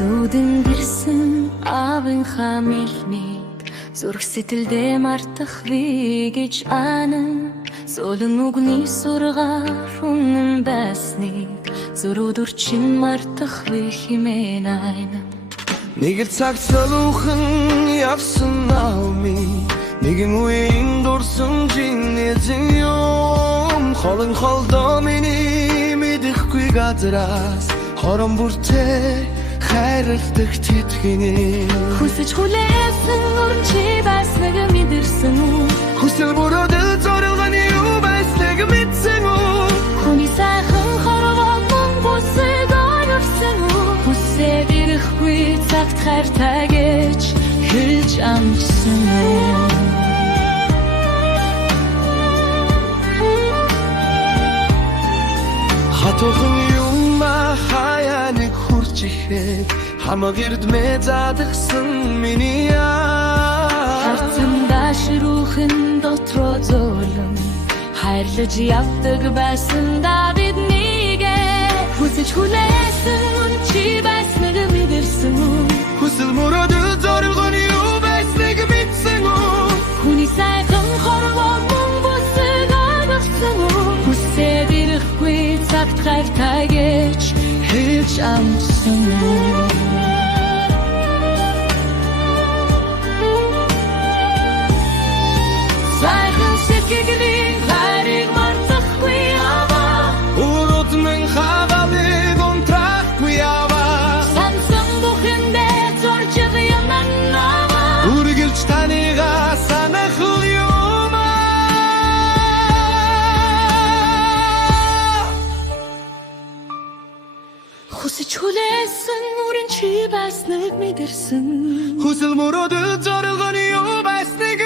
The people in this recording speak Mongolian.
Зүудэн гэрсэн аавын хамилмиг зүрх сэтгэлдээ мартах вэ гэж аана Солон үгний сургаар үнэн байсныг зүр өдөр чинь мартах вэ хэмээн айна Нэг л цаг цөлүүхэн явсан наами Нэгэн үеийн дурсан жинэзэн юм Холон холдоо миний мэдэхгүй газраас Хорон бүртээ хайрладаг тэтгэний Хүсэж хүлээсэн уран чи байсныг мэдэрсэн үү Хүсэл мөрөөдөл зорилгоны юу байсныг мэдсэн үү Хүний сайхан хорвоо мөн бүсэг ойрсон үү Хүсээд ирэхгүй цагт хайртай гэж хэлж амжсан үү Хатуухан юм хаяа нэг хурж ихэд Хамаг эрдмэ задагсан миний Харцанда ширүүхэн дотроо зөөлөн Хайрлаж явдаг байсан да биднийгээ Хүсэж хүлээсэн уран чи байсныг мэдэрсэн үү Хүсэл мөрөөдөл зорилгоны юу байсныг мэдсэн үү Хүний сайхан хорвоо мөн бүсэг ойрсон үү Хүсээд ирэхгүй цагт хайртай гэж хэлж амжсан үү Сайхан сэтгэлийн хайрыг мартахгүй аваа Урууд минь хавалыг унтрахгүй аваа Сансан бүхэндээ зорчиг яман аваа Үргэлж таныга санах юм Хүсэж хүлээсэн уран чи байсныг мэдэрсэн Хүсэл мөрөөдөл зорилгоны юу байсныг